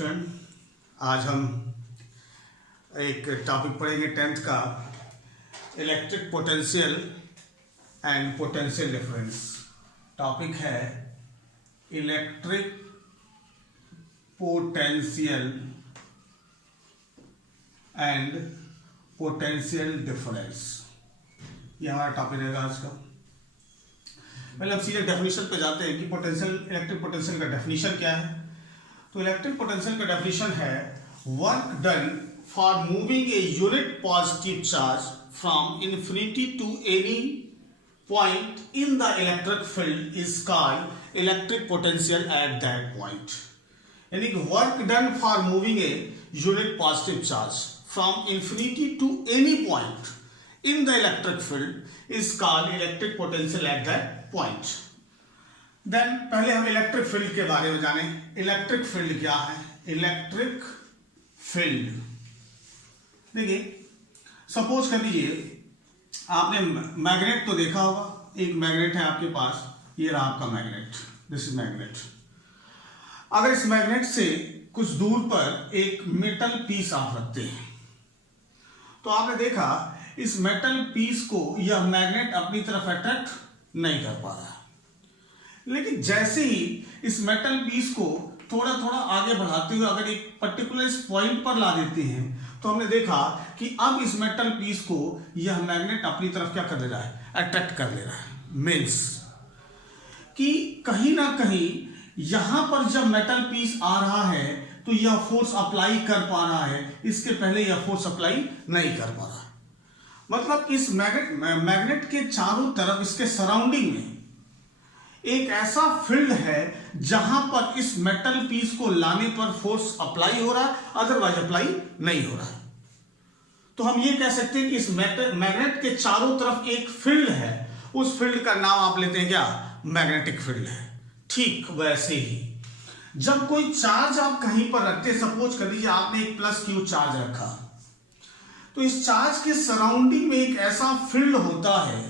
Student, आज हम एक टॉपिक पढ़ेंगे 10th का electric potential and potential difference. Topic है electric potential and potential difference. ये हमारा टॉपिक रहेगा आज का। पहले हम सीधे डेफिनेशन पे जाते हैं कि पोटेंशियल इलेक्ट्रिक पोटेंशियल का डेफिनेशन क्या है। तो इलेक्ट्रिक पोटेंशियल का डेफिनेशन है work done for moving a unit positive charge from infinity to any point in the electric field is called electric potential at that point. यानी कि work done for moving a unit positive charge from infinity to any point in the electric field is called electric potential at that point. Then पहले हम electric field के बारे में जाने। Electric field क्या है? इलेक्ट्रिक फील्ड देखिए, suppose कर लीजिए आपने मैग्नेट तो देखा होगा। एक मैग्नेट है आपके पास, ये रहा आपका मैग्नेट, दिस इज मैग्नेट। अगर इस मैग्नेट से कुछ दूर पर एक मेटल पीस आप रखते हैं तो आपने देखा इस मेटल पीस को यह मैग्नेट अपनी तरफ अट्रैक्ट नहीं कर पा रहा। लेकिन जैसे ही इस मेटल पीस को थोड़ा थोड़ा आगे बढ़ाते हुए अगर एक पर्टिकुलर इस पॉइंट पर ला देते हैं तो हमने देखा कि अब इस मेटल पीस को यह मैग्नेट अपनी तरफ क्या कर ले रहा है? अट्रैक्ट कर ले रहा है। मीन्स कि कहीं ना कहीं यहां पर जब मेटल पीस आ रहा है तो यह फोर्स अप्लाई कर पा रहा है, इसके पहले यह फोर्स अप्लाई नहीं कर पा रहा। मतलब इस मैग्नेट के चारों तरफ इसके सराउंडिंग में एक ऐसा फील्ड है जहां पर इस मेटल पीस को लाने पर फोर्स अप्लाई हो रहा है, अदरवाइज अप्लाई नहीं हो रहा है। तो हम ये कह सकते हैं कि इस मैग्नेट के चारों तरफ एक फील्ड है, उस फील्ड का नाम आप लेते हैं क्या? मैग्नेटिक फील्ड है। ठीक वैसे ही जब कोई चार्ज आप कहीं पर रखते, सपोज कर लीजिए आपने एक प्लस क्यू चार्ज रखा, तो इस चार्ज के सराउंडिंग में एक ऐसा फील्ड होता है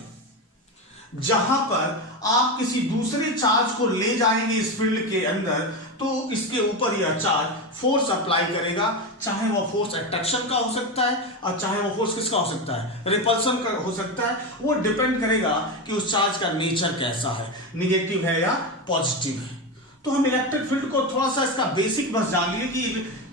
जहां पर आप किसी दूसरे चार्ज को ले जाएंगे इस फील्ड के अंदर तो इसके ऊपर यह चार्ज फोर्स अप्लाई करेगा। चाहे वह फोर्स अट्रैक्शन का हो सकता है और चाहे वह फोर्स किसका हो सकता है? रिपल्सन का हो सकता है। वो डिपेंड करेगा कि उस चार्ज का नेचर कैसा है, निगेटिव है या पॉजिटिव है। तो हम इलेक्ट्रिक फील्ड को थोड़ा सा इसका बेसिक बस जान लिए कि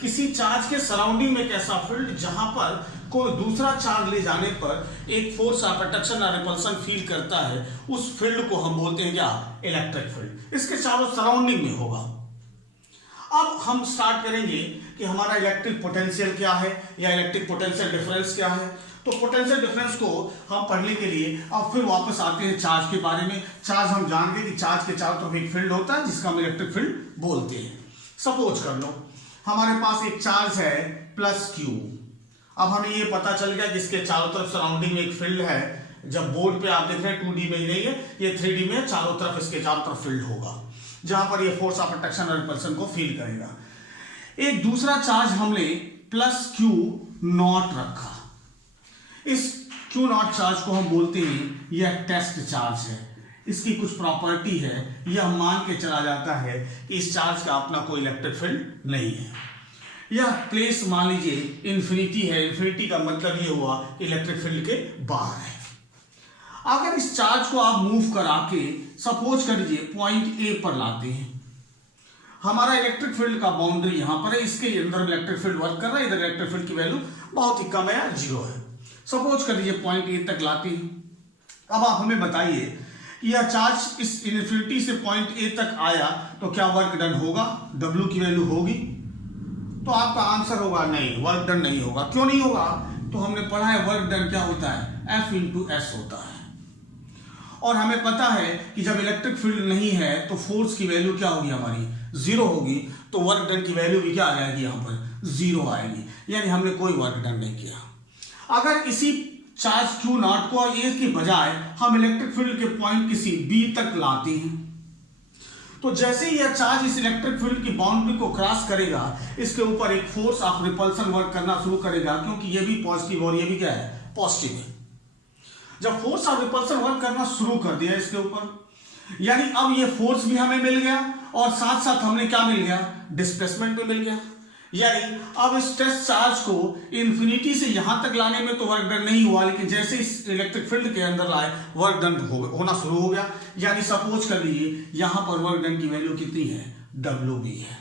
किसी चार्ज के सराउंडिंग में एक ऐसा फील्ड जहां पर कोई दूसरा चार्ज ले जाने पर एक फोर्स ऑफ अट्रैक्शन और रिपल्सन फील करता है, उस फील्ड को हम बोलते हैं क्या? Electric field. इसके चारों सराउंडिंग में होगा। अब हम स्टार्ट करेंगे कि हमारा इलेक्ट्रिक पोटेंशियल क्या है या इलेक्ट्रिक पोटेंशियल डिफरेंस क्या है। तो पोटेंशियल डिफरेंस को हम पढ़ने के लिए अब फिर वापस आते हैं चार्ज के बारे में। चार्ज हम जान गए कि चार्ज के चारों तरफ एक फील्ड होता है जिसका हम इलेक्ट्रिक फील्ड बोलते हैं। सपोज कर लो हमारे पास एक चार्ज है प्लस क्यू। अब हमें ये पता चल गया कि इसके चारों तरफ सराउंडिंग में एक फील्ड है। जब बोर्ड पे आप देख रहे हैं 2D में ही नहीं है, ये 3D में, चारों तरफ इसके चारों तरफ फील्ड होगा जहां पर ये फोर्स ऑफ अट्रैक्शन और रिपल्सन को फील करेगा। एक दूसरा चार्ज हमने प्लस क्यू नॉट रखा। इस क्यू नॉट चार्ज को हम बोलते हैं यह टेस्ट चार्ज है। इसकी कुछ प्रॉपर्टी है, यह मान के चला जाता है कि इस चार्ज का अपना कोई इलेक्ट्रिक फील्ड नहीं है। यह प्लेस मान लीजिए इन्फिनिटी है। इन्फिनिटी का मतलब यह हुआ कि इलेक्ट्रिक फील्ड के बाहर है। अगर इस चार्ज को आप मूव करा के सपोज कर लीजिए पॉइंट ए पर लाते हैं, हमारा इलेक्ट्रिक फील्ड का बाउंड्री यहां पर है, इसके अंदर इलेक्ट्रिक फील्ड वर्क कर रहा है, इधर इलेक्ट्रिक फील्ड की वैल्यू बहुत ही कम है या 0 है। सपोज कर लीजिए पॉइंट ए तक लाते हैं। अब आप हमें बताइए कि यह चार्ज इस इन्फिनिटी से पॉइंट ए तक आया तो क्या वर्क डन होगा? W की वैल्यू होगी? तो आपका आंसर होगा नहीं, वर्क डन नहीं होगा। क्यों नहीं होगा? तो हमने पढ़ा है वर्क डन क्या होता है? F/S होता है। और हमें पता है कि जब इलेक्ट्रिक फील्ड नहीं है तो फोर्स की वैल्यू क्या होगी? हमारी 0 होगी। तो वर्क डन की वैल्यू भी क्या आ जाएगी? यहां पर 0 आएगी, यानी हमने कोई वर्क डन नहीं किया। अगर इसी चार्ज Q नॉट को ए के बजाय हम इलेक्ट्रिक फील्ड के पॉइंट किसी B तक लाते हैं तो जैसे ही यह चार्ज इस इलेक्ट्रिक फील्ड की बाउंड्री को क्रॉस करेगा, इसके ऊपर एक फोर्स ऑफ रिपल्सन वर्क करना शुरू करेगा, क्योंकि ये भी पॉजिटिव और ये भी क्या है? पॉजिटिव है। जब फोर्स ऑफ रिपल्सन वर्क करना शुरू कर दिया इसके ऊपर, यानी अब ये फोर्स भी हमें मिल गया और साथ साथ हमने क्या मिल गया? डिस्प्लेसमेंट भी मिल गया। यानी अब इस टेस्ट चार्ज को इंफिनिटी से यहां तक लाने में तो वर्क डन नहीं हुआ, लेकिन जैसे इस इलेक्ट्रिक फील्ड के अंदर लाए वर्क डन होना शुरू हो गया। यानी सपोज कर लीजिए यहां पर वर्क डन की वैल्यू कितनी है, WB है।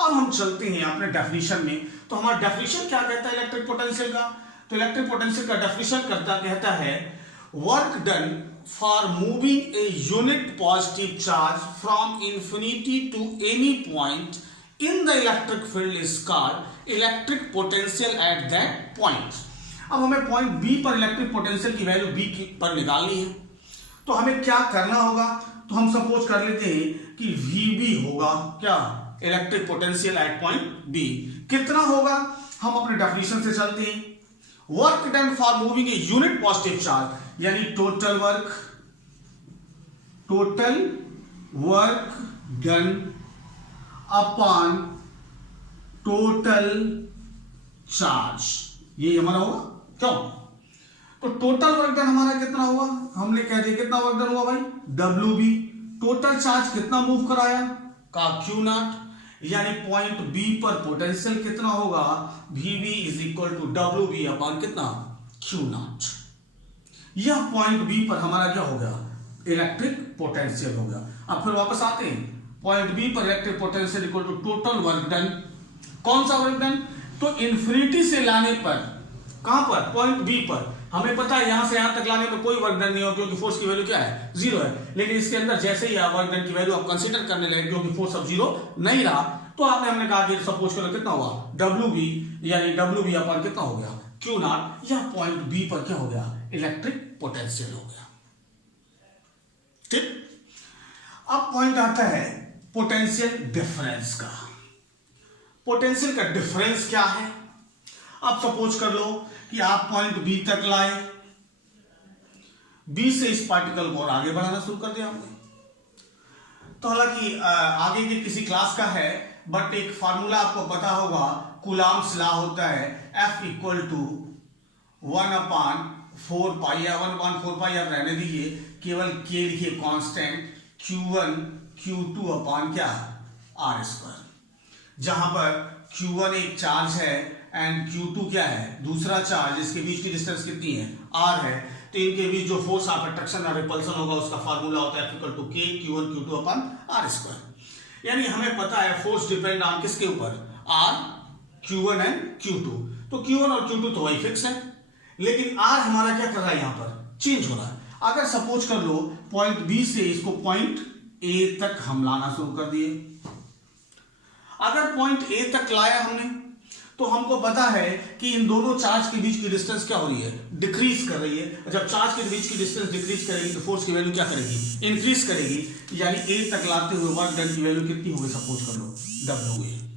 अब हम चलते हैं अपने डेफिनेशन में। तो हमारा डेफिनेशन क्या कहता है इलेक्ट्रिक पोटेंशियल का? तो इलेक्ट्रिक पोटेंशियल का डेफिनेशन कहता है work done for moving a unit positive charge from infinity to any point in the electric field is called electric potential at that point। अब हमें पॉइंट B पर electric potential की value B पर निकालनी है। तो हमें क्या करना होगा? तो हम सपोज कर लेते हैं कि VB होगा क्या, electric potential at point B। कितना होगा? हम अपने डेफिनेशन से चलते हैं। Work done for moving a unit positive charge, यानी total work done upon total charge, ये हमारा होगा। क्यों? तो टोटल वर्क डन हमारा कितना हुआ, हमने कह दिया कितना वर्क डन हुआ भाई, WB। टोटल चार्ज कितना मूव कराया का Q0, यानी पॉइंट B पर पोटेंशियल कितना होगा, VB is equal to WB upon कितना, Q0। यह पॉइंट B पर हमारा क्या हो गया, इलेक्ट्रिक पोटेंशियल हो गया। अब फिर वापस आते हैं, पॉइंट B पर electric potential equal to total work done. कौन सा वर्क डन? तो इंफिनिटी से लाने पर, कहां पर, पॉइंट B पर। हमें पता है यहां से यहां तक लाने में कोई वर्क डन नहीं हो, क्योंकि फोर्स की वैल्यू क्या है, 0 है। लेकिन इसके अंदर जैसे ही वर्क डन की वैल्यू आप कंसीडर करने लगे, क्योंकि फोर्स अब 0 नहीं रहा, तो हमने कहा कि सपोज करो कितना हुआ, WB, यानी WB अपॉन कितना हो गया, Q0। यह पॉइंट B पर क्या हो गया, इलेक्ट्रिक पोटेंशियल हो गया। ठीक। अब पॉइंट आता है पोटेंशियल डिफरेंस का। पोटेंशियल का डिफरेंस क्या है? अब सपोज कर लो कि आप पॉइंट B तक लाए, B से इस पार्टिकल को और आगे बढ़ाना शुरू कर दिया हमने। तो हालांकि आगे के किसी क्लास का है, बट एक फार्मूला आपको पता होगा, कूलॉम्स लॉ होता है, F इक्वल टू 1/4 या 1/4 आप रहने दीजिए, केवल K लिखिए कांस्टेंट, Q1 Q2 अपॉन क्या, R²। जहां पर Q1 एक चार्ज है एंड Q2 क्या है, दूसरा चार्ज, इसके बीच की डिस्टेंस कितनी है, R है। तो इनके बीच जो फोर्स ऑफ अट्रैक्शन और रिपल्सन होगा उसका फार्मूला होता है F equal to K Q1 Q2 upon R²। यानी हमें पता है फोर्स डिपेंड ऑन किसके ऊपर, R, Q1 एंड Q2। तो Q1 और Q2 तो वही फिक्स है, लेकिन R हमारा क्या कर रहा है, यहां पर चेंज हो रहा है। अगर सपोज कर लो पॉइंट B से इसको पॉइंट A तक हम लाना शुरू कर दिए। अगर पॉइंट A तक लाया हमने, तो हमको पता है कि इन दोनों चार्ज के बीच की डिस्टेंस क्या हो रही है, डिक्रीज कर रही है। जब चार्ज के बीच की डिस्टेंस डिक्रीज करेगी तो फोर्स की वैल्यू क्या करेगी, इंक्रीज करेगी। यानी A तक लाते हुए वर्क डन की वैल्यू कितनी होगी, सपोज कर लो WA।